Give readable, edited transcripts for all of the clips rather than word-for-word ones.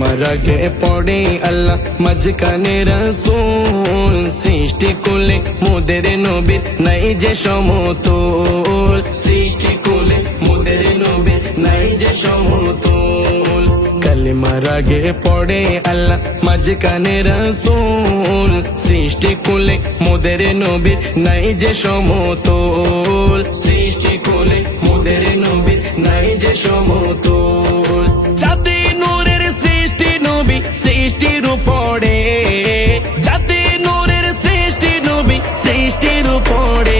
কালিমার আগে পড়ে আল্লাহ মাঝখানে রাসূল সৃষ্টি কুলে মোদের নবীর নাই যে সমতুল সৃষ্টি কুলে মোদের নবীর নাই যে সমতুল কালিমার আগে পড়ে আল্লাহ মাঝখানে রাসূল সৃষ্টি কুলে মোদের নবীর নাই যে সমতুল সৃষ্টি কুলে মোদের নবীর নাই যে সমতুল জাতি নূরের সৃষ্টি নবী সৃষ্টির উপরে জাতি নূরের সৃষ্টি নবী সৃষ্টির উপরে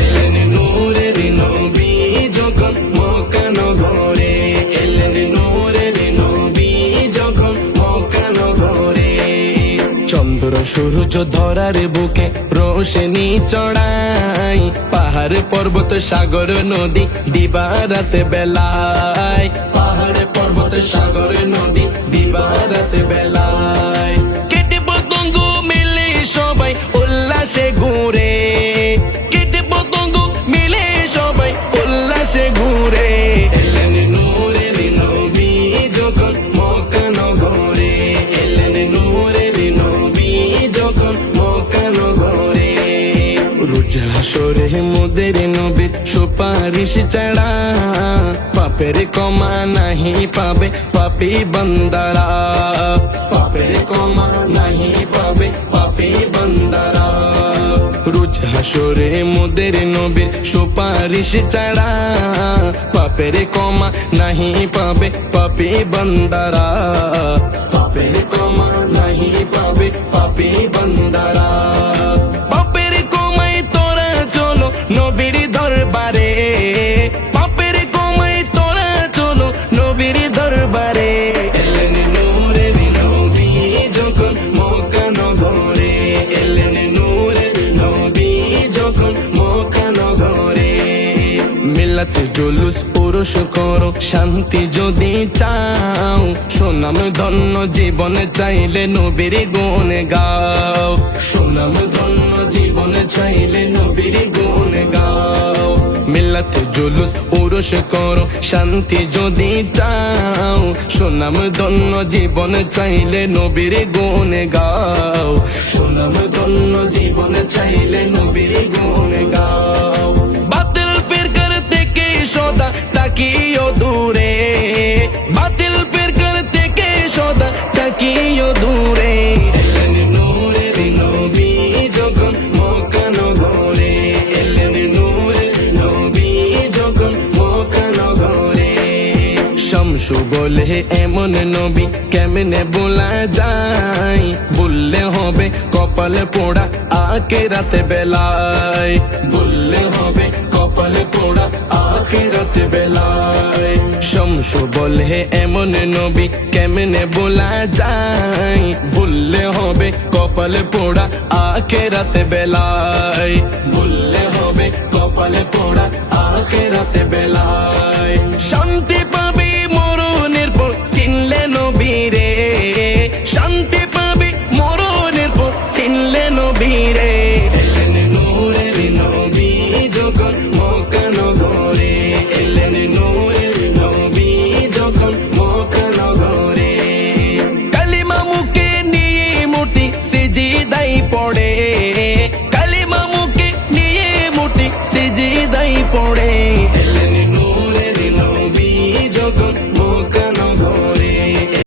এলেন নূরের নবী যখন মক্কা নগরে এলেন নূরের নবী যখন মক্কা নগরে চন্দ্র সূর্য ধরার বুকে রোশনি চড়াই পাহাড় পর্বত সাগর নদী দিবারাত বেলায় পাহাড় পর্বত সাগর নদী দিবারাত বেলায় কেটে পতঙ্গ মিলে সবাই উল্লাসে ঘুরে কেটে পতঙ্গ মিলে সবাই উল্লাসে ঘুরে এলেন নূরের নবী যখন মক্কা নগরে এলেন নূরের নবী যখন মক্কা নগরে রোজ হাসরে মোদের নবীর সুপারিশ ছাড়া পাপের ক্ষমা নাহি পাবে পাপী বান্দারা পাপের ক্ষমা নাহি পাবে পাপী বান্দারা রোজ হাসরে মোদের নবীর সুপারিশ ছাড়া পাপের ক্ষমা নাহি পাবে পাপী বান্দারা পাপের ক্ষমা নাহি পাবে পাপী বান্দারা পাপের ক্ষমায় তোরা চলো নবীর দরবারে পাপের ক্ষমায় তোরা চলো নবীর দরবারে এলেন নূরের নবী যখন মক্কা নগরে এলেন নূরের নবী যখন মক্কা নগরে মিলাত জুলুস পুরুষ করো শান্তি যদি চাও সুনাম ধন্য জীবন চাইলে নবীর গুণ গাও সুনাম ধন্য জীবন চাইলে নবীর গুণ গাও মিলাত জুলুস পুরুষ করো শান্তি যদি চাও সুনাম ধন্য জীবন চাইলে নবীর গুণ গাও সুনাম ধন্য জীবন চাইলে নবীর গুণ গাও বাতিল ফিরকার থেকে সদা তাকিও দূরে বাতিল ফিরকার থেকে সদা তাকিও দূরে এলেন নূরের নবী যখন মক্কা নগরে এলেন নূরের নবী যখন মক্কা নগরে শামসু বলে এমন নবী কেমনে বলা যায় বললে হবে কপাল পোড়া আখিরাত বেলায় বললে হবে কপাল পোড়া আখিরাত বেলায় শামসু বলে এমন নবী কেমনে বলা যায় বললে হবে কপাল পোড়া আখিরাত বেলায় বললে হবে কপাল পোড়া আখিরাত বেলায় শান্তি পাবে মরণের পর চিনলে নবীরে শান্তি পাবে মরণের পর চিনলে নবীরে এলেন নূরের নবী যখন মক্কা নগরে এলেন নূরের নবী যখন মক্কা নগরে কালিমা মুখে নিয়ে মুঠি সিজদায় পড়ে কালিমা মুখে নিয়ে মুঠি সিজদায় পড়ে